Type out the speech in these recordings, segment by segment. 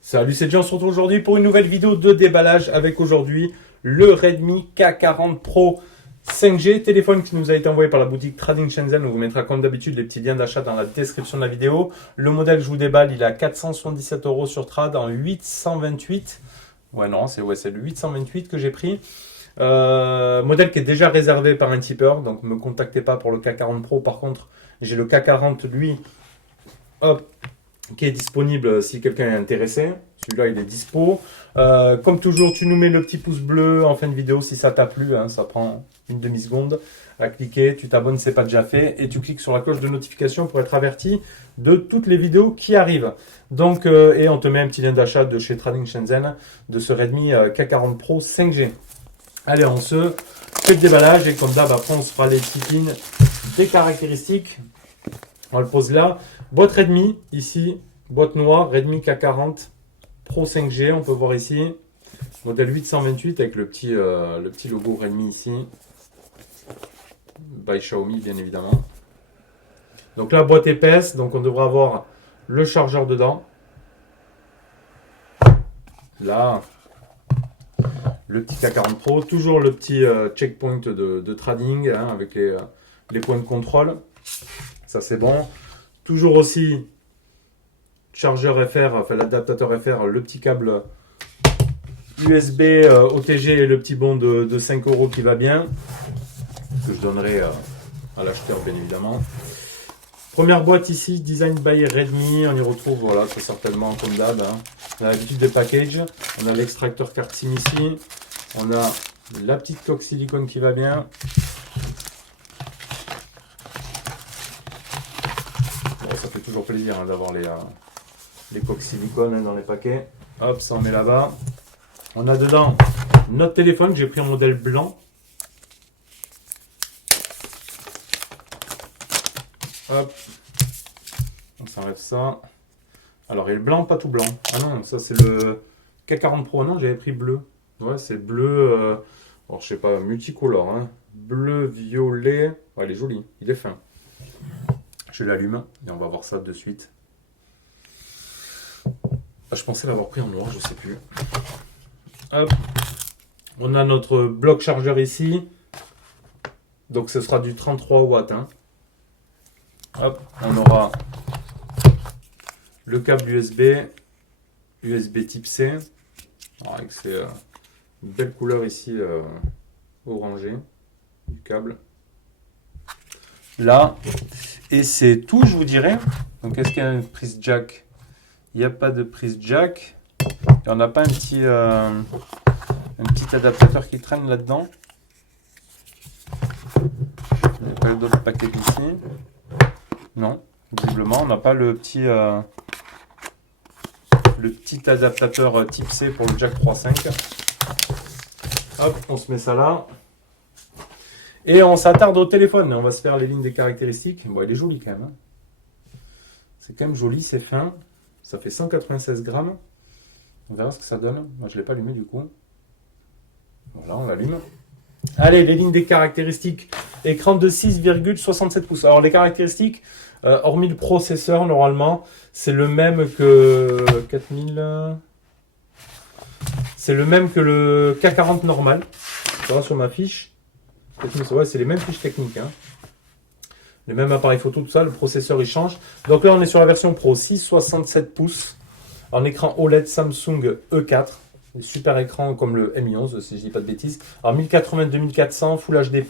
Salut, c'est John, on se retrouve aujourd'hui pour une nouvelle vidéo de déballage avec aujourd'hui le Redmi K40 Pro 5G, téléphone qui nous a été envoyé par la boutique Trading Shenzhen. On vous mettra comme d'habitude les petits liens d'achat dans la description de la vidéo. Le modèle que je vous déballe, il est à 477 € sur Trad en 828. Ouais, non, c'est le 828 que j'ai pris. Modèle qui est déjà réservé par un tipeur, donc ne me contactez pas pour le K40 Pro. Par contre, j'ai le K40, lui, hop, qui est disponible si quelqu'un est intéressé. Celui-là, il est dispo. Comme toujours, tu nous mets le petit pouce bleu en fin de vidéo si ça t'a plu. Hein, ça prend une demi-seconde à cliquer. Tu t'abonnes si ce n'est pas déjà fait. Et tu cliques sur la cloche de notification pour être averti de toutes les vidéos qui arrivent. Donc, et on te met un petit lien d'achat de chez Trading Shenzhen de ce Redmi K40 Pro 5G. Allez, on se fait le déballage. Et comme d'hab, après, on se fera les petites lignes des caractéristiques. On le pose là. Boîte Redmi, ici, boîte noire, Redmi K40 Pro 5G, on peut voir ici, modèle 828 avec le petit logo Redmi ici, by Xiaomi bien évidemment. Donc la boîte épaisse, donc on devra avoir le chargeur dedans. Là, le petit K40 Pro, toujours le petit checkpoint de trading hein, avec les points de contrôle, ça c'est bon. Toujours aussi chargeur FR, enfin l'adaptateur FR, le petit câble USB OTG et le petit bon de 5 € qui va bien, que je donnerai à l'acheteur bien évidemment. Première boîte ici, Design by Redmi, on y retrouve, voilà, c'est certainement comme d'hab, hein. On a l'habitude des packages, on a l'extracteur carte SIM ici, on a la petite coque silicone qui va bien. Ça fait toujours plaisir hein, d'avoir les coques silicone hein, dans les paquets. Hop, ça on met là-bas. On a dedans notre téléphone que j'ai pris en modèle blanc. Hop, on s'enlève ça. Alors il est blanc, pas tout blanc. Ah non, ça c'est le K40 Pro. Non, j'avais pris bleu. Ouais, c'est bleu. Alors je sais pas, multicolore. Hein. Bleu, violet. Ouais, il est joli, il est fin. Je l'allume et on va voir ça de suite. Je pensais l'avoir pris en noir, je sais plus. Hop. On a notre bloc chargeur ici. Donc ce sera du 33 watts. Hein. Hop. On aura le câble USB type C. Alors, avec ces belles couleurs ici orangées du câble. Là. Et c'est tout, je vous dirais. Donc, est-ce qu'il y a une prise jack? Il n'y a pas de prise jack. Et on n'a pas un petit adaptateur qui traîne là-dedans. Il n'y a pas d'autres paquets ici. Non, visiblement, on n'a pas le petit adaptateur type C pour le jack 3.5. Hop, on se met ça là. Et on s'attarde au téléphone, on va se faire les lignes des caractéristiques. Bon, il est joli quand même. Hein. C'est quand même joli, c'est fin. Ça fait 196 grammes. On verra ce que ça donne. Moi, je ne l'ai pas allumé du coup. Voilà, on l'allume. Allez, les lignes des caractéristiques. Écran de 6,67 pouces. Alors, les caractéristiques, hormis le processeur, normalement, c'est le même que 4000. C'est le même que le K40 normal. Ça va sur ma fiche. Ouais, c'est les mêmes fiches techniques. Hein. Les mêmes appareils photo, tout ça. Le processeur, il change. Donc là, on est sur la version Pro 6,67 pouces. En écran OLED Samsung E4. Super écran comme le Mi11, si je ne dis pas de bêtises. Alors 1080-2400, Full HD+,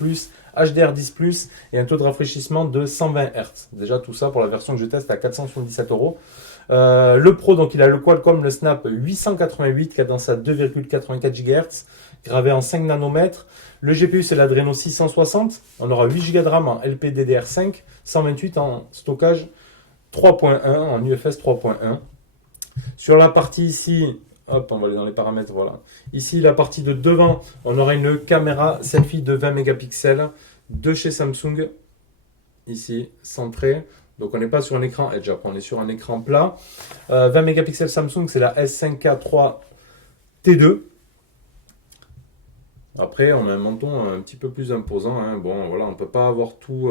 HDR10+, et un taux de rafraîchissement de 120 Hz. Déjà, tout ça pour la version que je teste à 477 €. Le Pro, donc il a le Qualcomm, le Snap 888, cadence à 2,84 GHz, gravé en 5 nanomètres. Le GPU, c'est l'Adreno 660. On aura 8 Go de RAM en LPDDR5, 128 en stockage 3.1, en UFS 3.1. Sur la partie ici, hop, on va aller dans les paramètres, voilà. Ici, la partie de devant, on aura une caméra selfie de 20 mégapixels de chez Samsung. Ici, centré. Donc, on n'est pas sur un écran Edge, on est sur un écran plat. 20 mégapixels Samsung, c'est la S5K3 T2. Après, on a un menton un petit peu plus imposant, hein. Bon, voilà, on ne peut pas avoir tout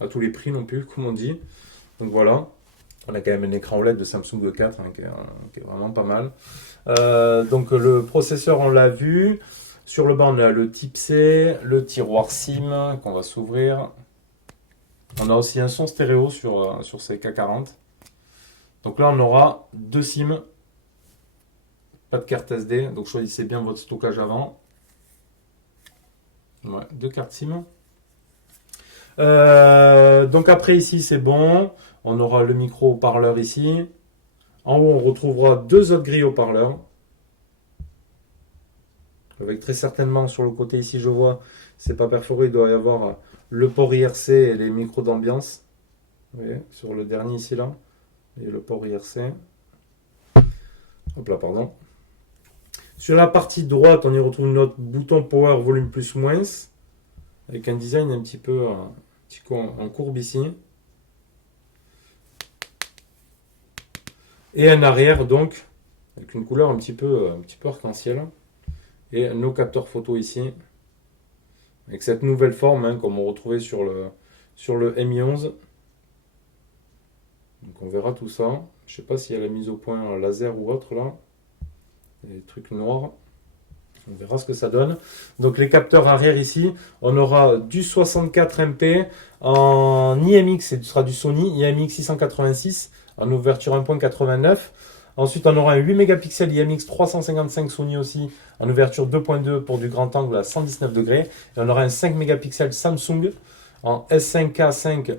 à tous les prix non plus, comme on dit. Donc voilà. On a quand même un écran OLED de Samsung E4 hein, qui est vraiment pas mal. Donc le processeur, on l'a vu. Sur le bas, on a le type C, le tiroir SIM qu'on va s'ouvrir. On a aussi un son stéréo sur ces K40. Donc là, on aura deux SIM, pas de carte SD. Donc choisissez bien votre stockage avant. Ouais, deux cartes SIM. Donc après ici, c'est bon. On aura le micro haut-parleur ici. En haut, on retrouvera deux autres grilles haut-parleurs. Avec très certainement sur le côté ici, je vois, c'est pas perforé, il doit y avoir le port IRC et les micros d'ambiance. Vous voyez, sur le dernier ici là, et le port IRC. Hop là, pardon. Sur la partie droite, on y retrouve notre bouton Power Volume Plus Moins, avec un design un petit peu en courbe ici. Et un arrière donc, avec une couleur un petit peu arc-en-ciel. Et nos capteurs photo ici, avec cette nouvelle forme hein, comme on retrouvait sur le Mi 11. Donc on verra tout ça. Je sais pas s'il y a la mise au point laser ou autre là. Il y a des trucs noirs. On verra ce que ça donne. Donc les capteurs arrière ici, on aura du 64 MP en IMX, ce sera du Sony IMX 686 en ouverture 1.89. Ensuite, on aura un 8 mégapixels IMX 355 Sony aussi en ouverture 2.2 pour du grand angle à 119 degrés. Et on aura un 5 mégapixels Samsung en S5K5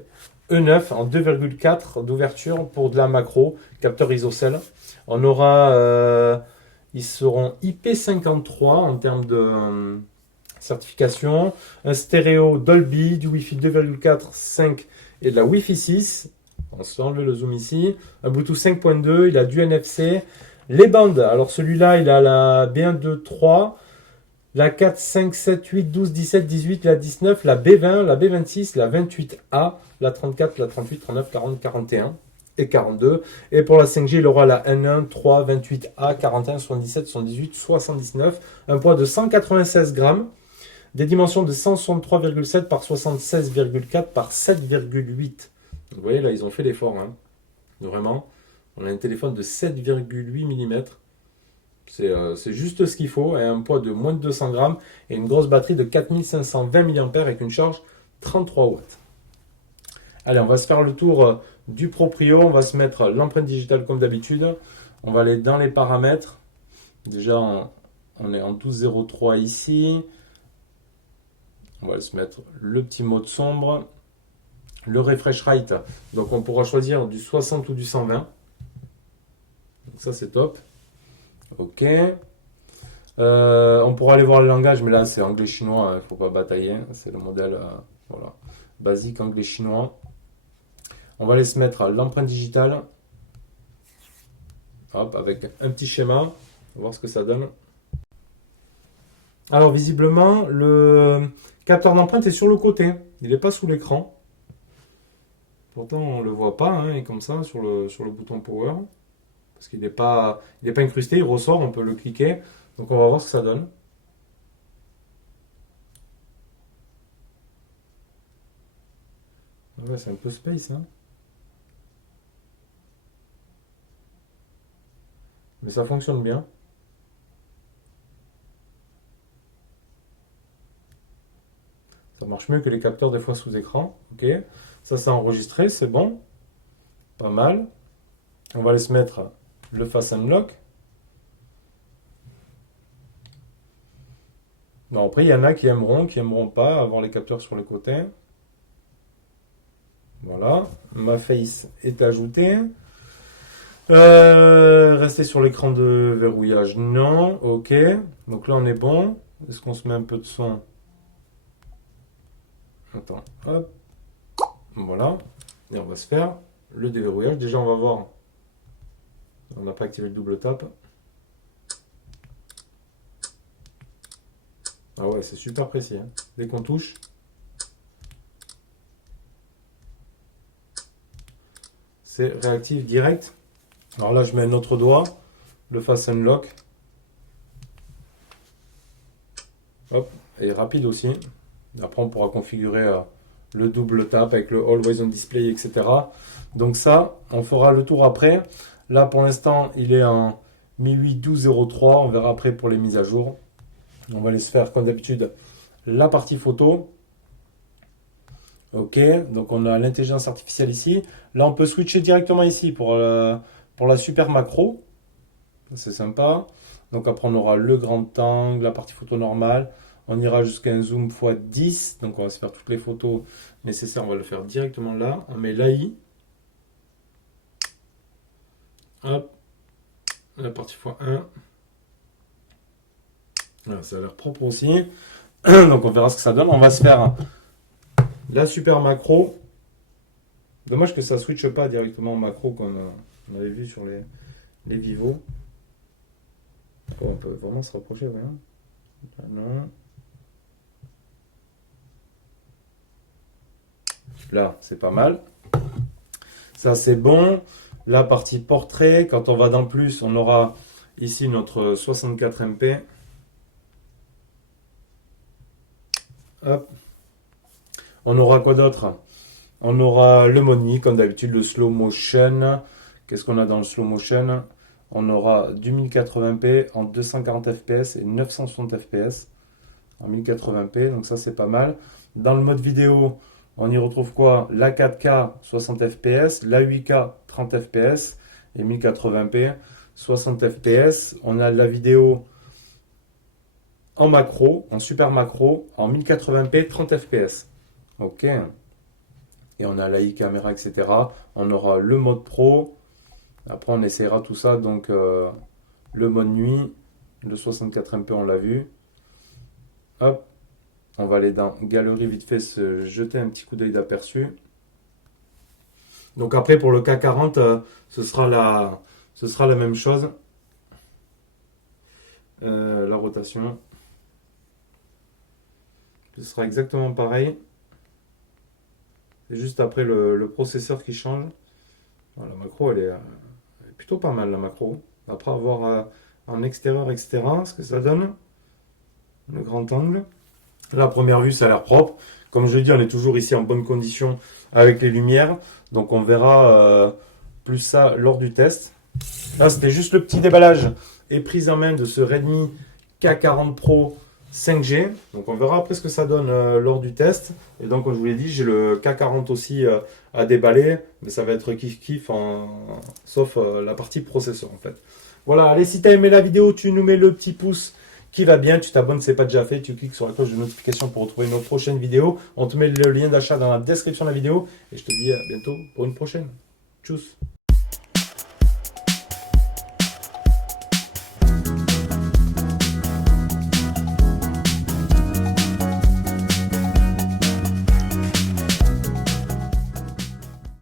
E9 en 2,4 d'ouverture pour de la macro, capteur isocèle. On aura, ils seront IP53 en termes de certification, un stéréo Dolby, du Wi-Fi 2,4, 5 et de la Wi-Fi 6. On se enlève le zoom ici. Un Bluetooth 5.2, il a du NFC. Les bandes, alors celui-là, il a la B123, la 4, 5, 7, 8, 12, 17, 18, la 19, la B20, la B26, la 28A, la 34, la 38, 39, 40, 41 et 42. Et pour la 5G, il aura la N1, 3, 28A, 41, 77, 78, 79. Un poids de 196 grammes. Des dimensions de 163,7 par 76,4 par 7,8. Vous voyez, là, ils ont fait l'effort. Hein. Vraiment. On a un téléphone de 7,8 mm. C'est juste ce qu'il faut. Et un poids de moins de 200 grammes. Et une grosse batterie de 4520 mAh avec une charge 33 watts. Allez, on va se faire le tour du proprio. On va se mettre l'empreinte digitale comme d'habitude. On va aller dans les paramètres. Déjà, on est en 12.03 ici. On va se mettre le petit mode sombre. Le refresh rate, donc on pourra choisir du 60 ou du 120. Donc ça c'est top. Ok. On pourra aller voir le langage, mais là c'est anglais-chinois, il ne faut pas batailler. C'est le modèle voilà, basique anglais-chinois. On va aller se mettre l'empreinte digitale. Hop, avec un petit schéma. On va voir ce que ça donne. Alors visiblement, le capteur d'empreinte est sur le côté. Il n'est pas sous l'écran. Pourtant, on ne le voit pas, hein, et comme ça, sur le bouton Power. Parce qu'il n'est pas incrusté, il ressort, on peut le cliquer. Donc on va voir ce que ça donne. Ouais, c'est un peu space, hein. Mais ça fonctionne bien. Ça marche mieux que les capteurs des fois sous écran. Ok. Ça, c'est enregistré, c'est bon. Pas mal. On va aller se mettre le Fast Unlock. Bon, après, il y en a qui aimeront pas avoir les capteurs sur les côtés. Voilà. Ma face est ajoutée. Rester sur l'écran de verrouillage, non. Ok. Donc là, on est bon. Est-ce qu'on se met un peu de son? Attends. Hop. Voilà. Et on va se faire le déverrouillage. Déjà, on va voir. On n'a pas activé le double tap. Ah ouais, c'est super précis. Hein. Dès qu'on touche. C'est réactif direct. Alors là, je mets un autre doigt. Le Fast Unlock. Hop, et rapide aussi. Après, on pourra configurer le double tap avec le Always on Display, etc. Donc ça, on fera le tour après. Là, pour l'instant, il est en 1812.03. On verra après pour les mises à jour. On va aller se faire, comme d'habitude, la partie photo. Ok, donc on a l'intelligence artificielle ici. Là, on peut switcher directement ici pour la super macro. C'est sympa. Donc après, on aura le grand angle, la partie photo normale. On ira jusqu'à un zoom x10. Donc on va se faire toutes les photos nécessaires. On va le faire directement là. On met l'AI. Hop. La partie x1. Voilà, ça a l'air propre aussi. Donc on verra ce que ça donne. On va se faire la super macro. Dommage que ça ne switche pas directement en macro comme on avait vu sur les Vivo. Oh, on peut vraiment se rapprocher, rien. Non. Là, c'est pas mal. Ça, c'est bon. La partie portrait, quand on va dans plus, on aura ici notre 64 MP. Hop. On aura quoi d'autre? On aura le mode nuit, comme d'habitude, le slow motion. Qu'est-ce qu'on a dans le slow motion? On aura du 1080p en 240 fps et 960 fps en 1080p, donc ça c'est pas mal. Dans le mode vidéo, on y retrouve quoi? La 4K 60 fps, la 8K 30 fps et 1080p 60 fps. On a la vidéo en macro, en super macro, en 1080p 30 fps. Ok. Et on a l'AI caméra, etc. On aura le mode pro. Après, on essaiera tout ça. Donc, le mode nuit, le 64 MP, on l'a vu. Hop. On va aller dans Galerie vite fait, se jeter un petit coup d'œil d'aperçu. Donc après, pour le K40, ce sera la même chose. La rotation. Ce sera exactement pareil. C'est juste après le processeur qui change. La macro, elle est plutôt pas mal, la macro. Après avoir en extérieur, etc., ce que ça donne. Le grand angle. La première vue, ça a l'air propre. Comme je l'ai dit, on est toujours ici en bonne condition avec les lumières. Donc on verra plus ça lors du test. Là, c'était juste le petit déballage et prise en main de ce Redmi K40 Pro 5G. Donc on verra après ce que ça donne lors du test. Et donc comme je vous l'ai dit, j'ai le K40 aussi à déballer. Mais ça va être kiff-kiff, sauf la partie processeur en fait. Voilà, allez, si tu as aimé la vidéo, tu nous mets le petit pouce qui va bien. Tu t'abonnes si ce n'est pas déjà fait. Tu cliques sur la cloche de notification pour retrouver nos prochaines vidéos. On te met le lien d'achat dans la description de la vidéo. Et je te dis à bientôt pour une prochaine. Tchuss.